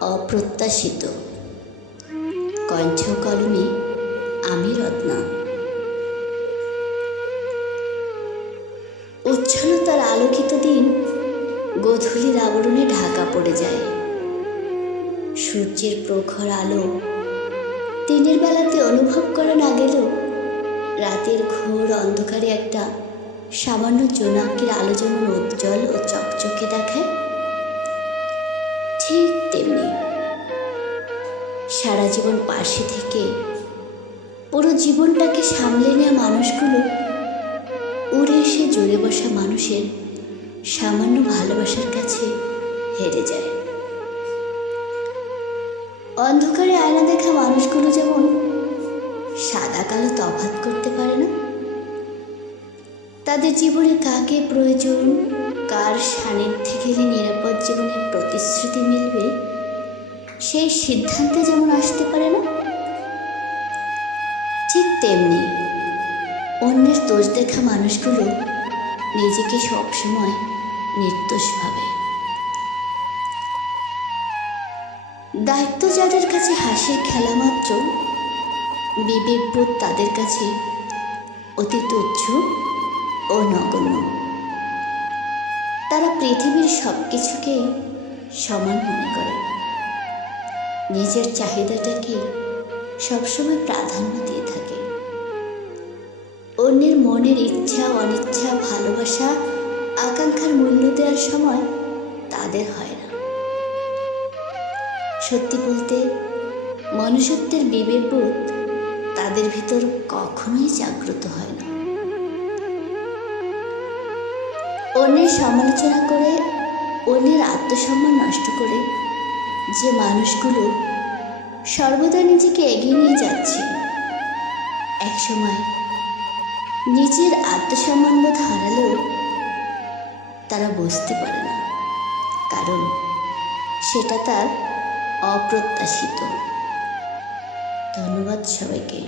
অপ্রত্যাশিত। কণ্ঠ কলমে আমি রত্না। উচ্ছলতার আলোকিত দিন গোধূলির আবরণে ঢাকা পড়ে যায়। সূর্যের প্রখর আলো দিনের বেলাতে অনুভব করা না গেলেও রাতের ঘোর অন্ধকারে একটা সামান্য জোনাকির আলো যেমন উজ্জ্বল ও চকচকে দেখায়। ঠিক তেমনি সারা জীবন পাশে থেকে পুরো জীবনটাকে সামলে নেওয়া মানুষগুলো উড়ে এসে জুড়ে বসা মানুষের সামান্য ভালোবাসার কাছে হেরে যায়। অন্ধকারে আয়না দেখা মানুষগুলো যেমন সাদা কালো তফাত করতে পারে না, তাদের জীবনে কাকে প্রয়োজন, কার সান্নিধ্যে গেলে জীবনের প্রতিশ্রুতি মিলবে, সেই সিদ্ধান্তে যেমন আসতে পারে না, ঠিক তেমনি অন্যের দোষ দেখা মানুষগুলো নিজেকে সবসময় নির্দোষ ভাবে। দায়িত্ব যাদের কাছে হাসির খেলা মাত্র, বিবেকবোধ তাদের কাছে অতি তুচ্ছ ও নগণ্য। তারা পৃথিবীর সব কিছুকে সমান মনে করে। নিজের চাহিদাটাকে সবসময় প্রাধান্য দিয়ে থাকে। অন্যের মনের ইচ্ছা, অনিচ্ছা, ভালোবাসা, আকাঙ্ক্ষার মূল্য দেওয়ার সময় তাদের হয় না। সত্যি বলতে, মনুষ্যত্বের বিবেকবোধ তাদের ভিতর কখনোই জাগ্রত হয় না। অন্যের সমালোচনা করে, অন্যের আত্মসম্মান নষ্ট করে যে মানুষগুলো সর্বদা নিজেকে এগিয়ে নিয়ে যাচ্ছে। একসময় নিজের আত্মসম্মানবোধ হারালেও তারা বুঝতে পারে না, কারণ সেটা তার অপ্রত্যাশিত। ধন্যবাদ সবাইকে।